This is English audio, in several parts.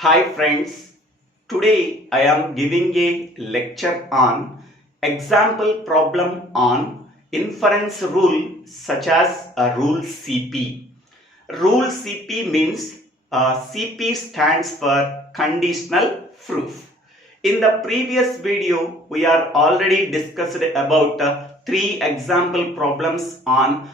Hi friends, today I am giving a lecture on example problem on inference rule such as rule CP. Rule CP means CP stands for conditional proof. In the previous video, we are already discussed about three example problems on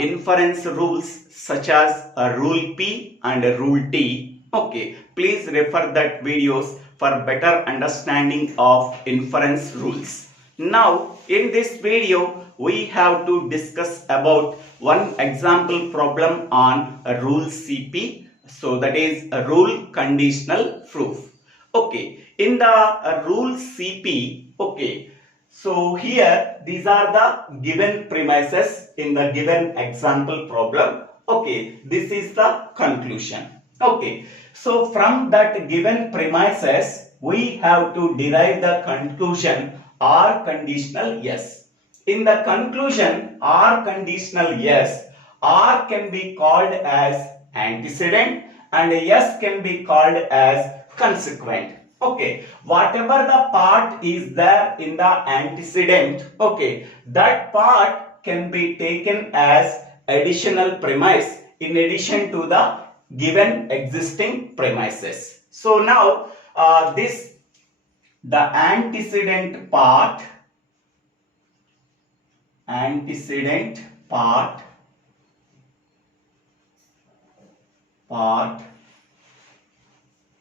inference rules such as rule P and rule T. Okay, please refer that videos for better understanding of inference rules. Now, in this video, we have to discuss about one example problem on rule CP. So that is a rule conditional proof. Okay, in the rule CP, okay, so here these are the given premises in the given example problem. Okay, this is the conclusion. Okay, so from that given premises, we have to derive the conclusion or conditional yes. In the conclusion or conditional yes, or can be called as antecedent and yes can be called as consequent. Okay, whatever the part is there in the antecedent, okay, that part can be taken as additional premise in addition to the given existing premises. So now the antecedent part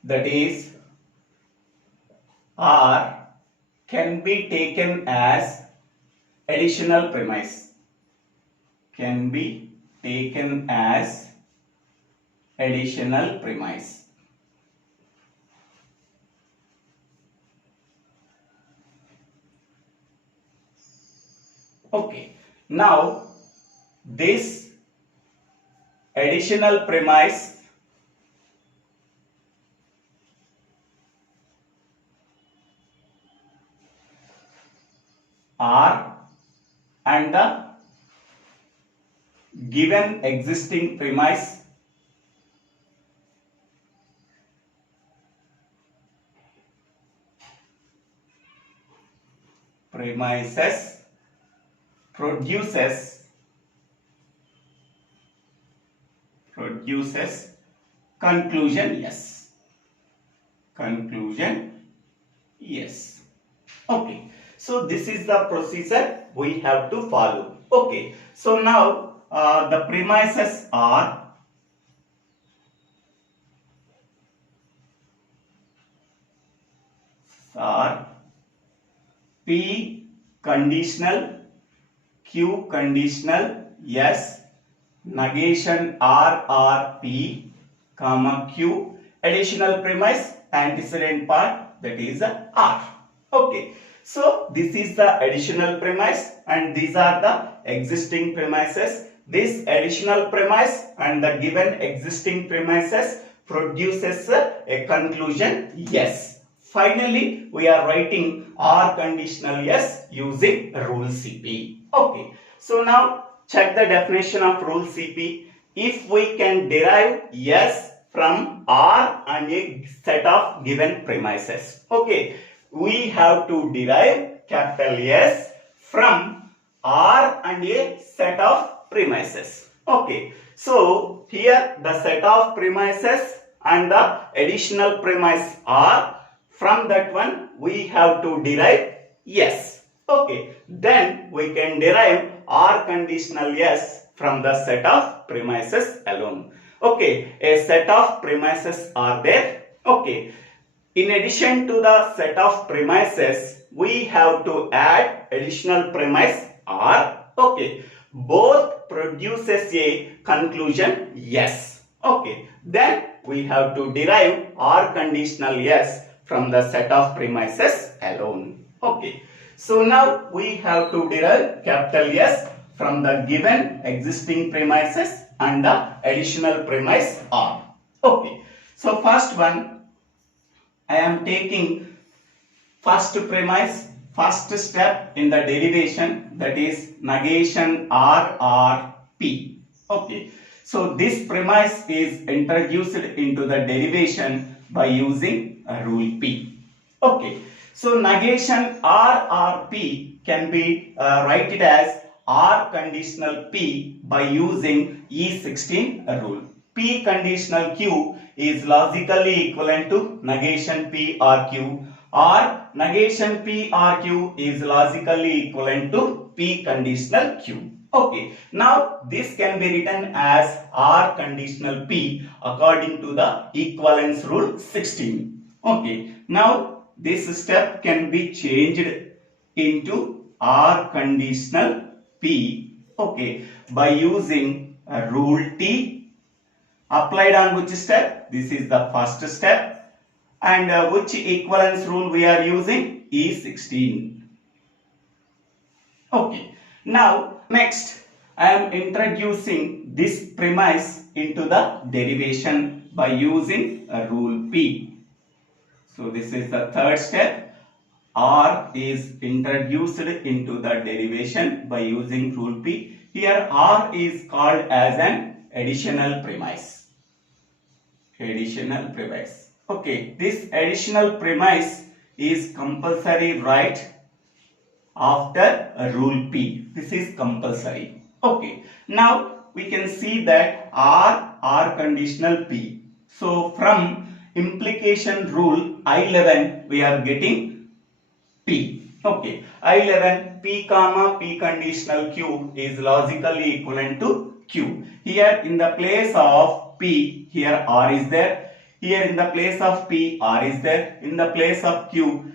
that is R can be taken as additional premise. Can be taken as additional premise. Okay, now this additional premise R and the given existing premises produces conclusion yes. Okay, so this is the procedure we have to follow. Okay, so now the premises are P conditional, Q conditional, yes, negation R P, comma Q, additional premise, antecedent part, that is R. Okay, so this is the additional premise and these are the existing premises. This additional premise and the given existing premises produces a conclusion yes. Finally, we are writing R conditional yes using rule CP. Okay, so now check the definition of rule CP. If we can derive yes from R and a set of given premises, okay, we have to derive capital S from R and a set of premises. Okay, so here the set of premises and the additional premise R. From that one we have to derive yes. Okay, then we can derive R conditional yes from the set of premises alone. Okay, a set of premises are there. Okay, in addition to the set of premises, we have to add additional premise R. Okay, both produces a conclusion yes. Okay, then we have to derive R conditional yes from the set of premises alone. Okay, so now we have to derive capital S from the given existing premises and the additional premise R. Okay, so first one I am taking first premise, first step in the derivation, that is negation R P. Okay, So this premise is introduced into the derivation by using rule P. Okay. So negation R or P can be written as R conditional P by using E16 rule. P conditional Q is logically equivalent to negation P or Q, or negation P or Q is logically equivalent to P conditional Q. Okay, now this can be written as R conditional P according to the equivalence rule 16. Okay, now this step can be changed into R conditional P, okay, by using a rule T applied on which step? This is the first step, and which equivalence rule we are using? E16. Okay, now next I am introducing this premise into the derivation by using a rule P. So this is the third step. R is introduced into the derivation by using rule P. Here R is called as an additional premise. Additional premise. Okay, this additional premise is compulsory right after rule P. This is compulsory. Okay, now we can see that R conditional P. So from implication rule I11 we are getting P. Okay, I11 P comma P conditional Q is logically equivalent to Q. Here in the place of P, here R is there. Here in the place of P, R is there. In the place of Q,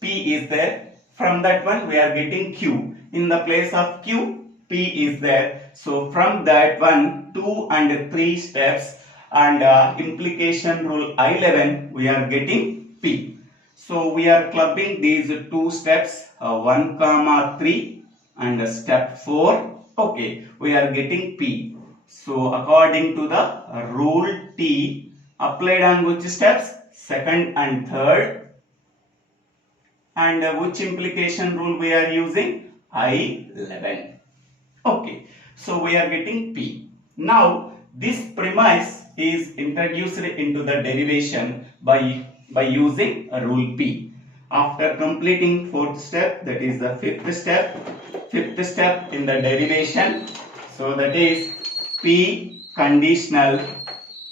P is there. From that one we are getting Q. In the place of Q, P is there. So from that one, 2 and 3 steps, and implication rule I11 we are getting P. So we are clubbing these two steps, 1 comma 3 and step 4. Okay, we are getting P. So according to the rule T applied on which steps? Second and third. And which implication rule we are using? I11. Okay, so we are getting P. Now this premise is introduced into the derivation by using a rule P. After completing fourth step, that is the fifth step in the derivation, so that is P conditional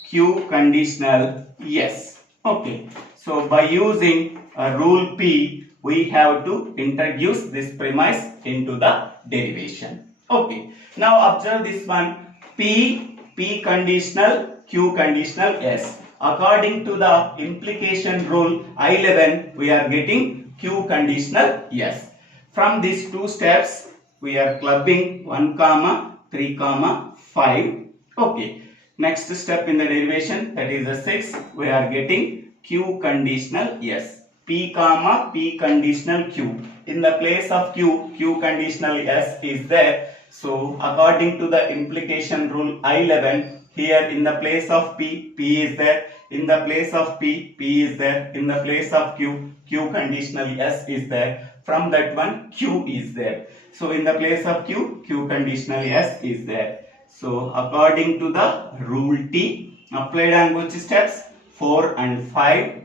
Q conditional yes. Okay, so by using a rule P we have to introduce this premise into the derivation. Okay, now observe this one, P conditional Q conditional yes. According to the implication rule I11 we are getting Q conditional yes. From these two steps we are clubbing 1 comma 3 comma 5. Okay, next step in the derivation, that is the 6, we are getting Q conditional yes. P comma P conditional Q. In the place of Q, Q conditional yes is there. So according to the implication rule I11, here in the place of P, P is there. In the place of P, P is there. In the place of Q, Q conditional yes is there. From that one, Q is there. So in the place of Q, Q conditional yes is there. So according to the rule T, applied on which steps? 4 and 5,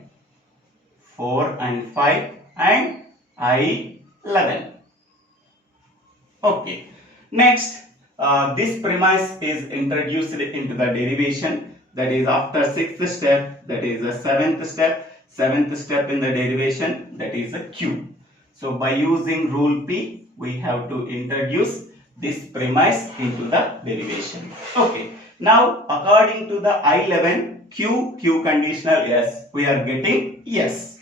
4 and 5 and I11. Okay. Next, this premise is introduced into the derivation, that is after sixth step, that is the seventh step in the derivation, that is a Q. So by using rule P, we have to introduce this premise into the derivation. Okay. Now according to the I11, Q conditional yes, we are getting yes.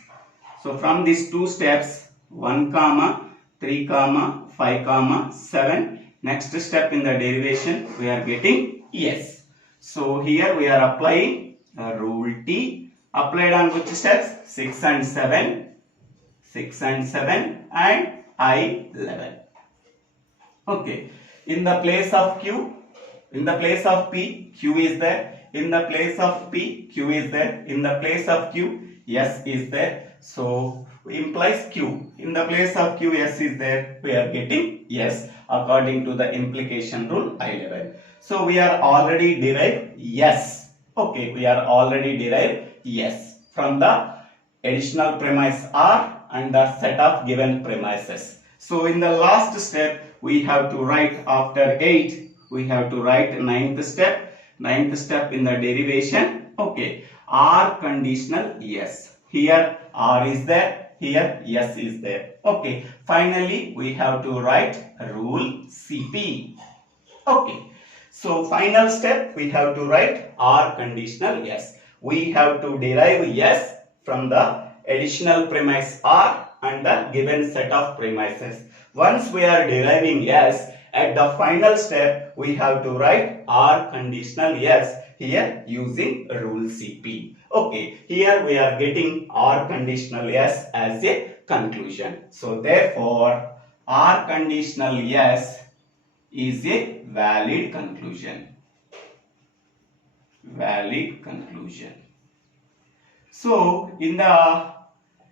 So from these two steps, 1 comma 3 comma 5 comma 7, next step in the derivation we are getting yes. So here we are applying rule T, applied on which steps? 6 and 7 and I11. Okay, in the place of Q, in the place of P, Q is there. In the place of P, Q is there. In the place of Q, S is there. So implies Q. In the place of Q, S is there. We are getting yes according to the implication rule I11. So we are already derived yes. Okay, we are already derived yes from the additional premise R and the set of given premises. So in the last step, we have to write after 8, we have to write ninth step in the derivation. Okay, R conditional yes. Here R is there, here yes is there. Okay, finally we have to write rule CP. Okay, so final step we have to write R conditional yes. We have to derive yes from the additional premise R and the given set of premises. Once we are deriving yes, at the final step we have to write R conditional yes here using rule CP. Okay, here we are getting R conditional yes as a conclusion. So therefore R conditional yes is a valid conclusion. Valid conclusion. So in the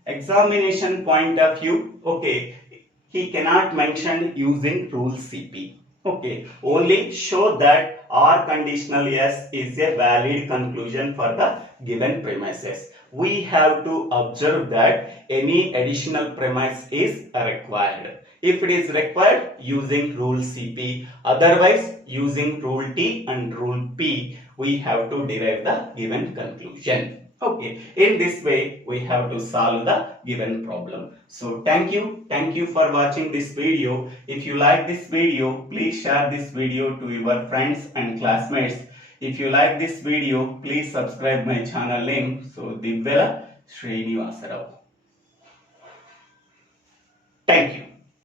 examination point of view, okay, he cannot mention using rule CP. Okay, only show that R conditional yes is a valid conclusion for the given premises. We have to observe that any additional premise is required. If it is required, using rule CP, otherwise using rule T and rule P, we have to derive the given conclusion. Okay, in this way we have to solve the given problem. So thank you for watching this video. If you like this video, please share this video to your friends and classmates. If you like this video, please subscribe my channel name. So Divvela Srinivasarao. Thank you.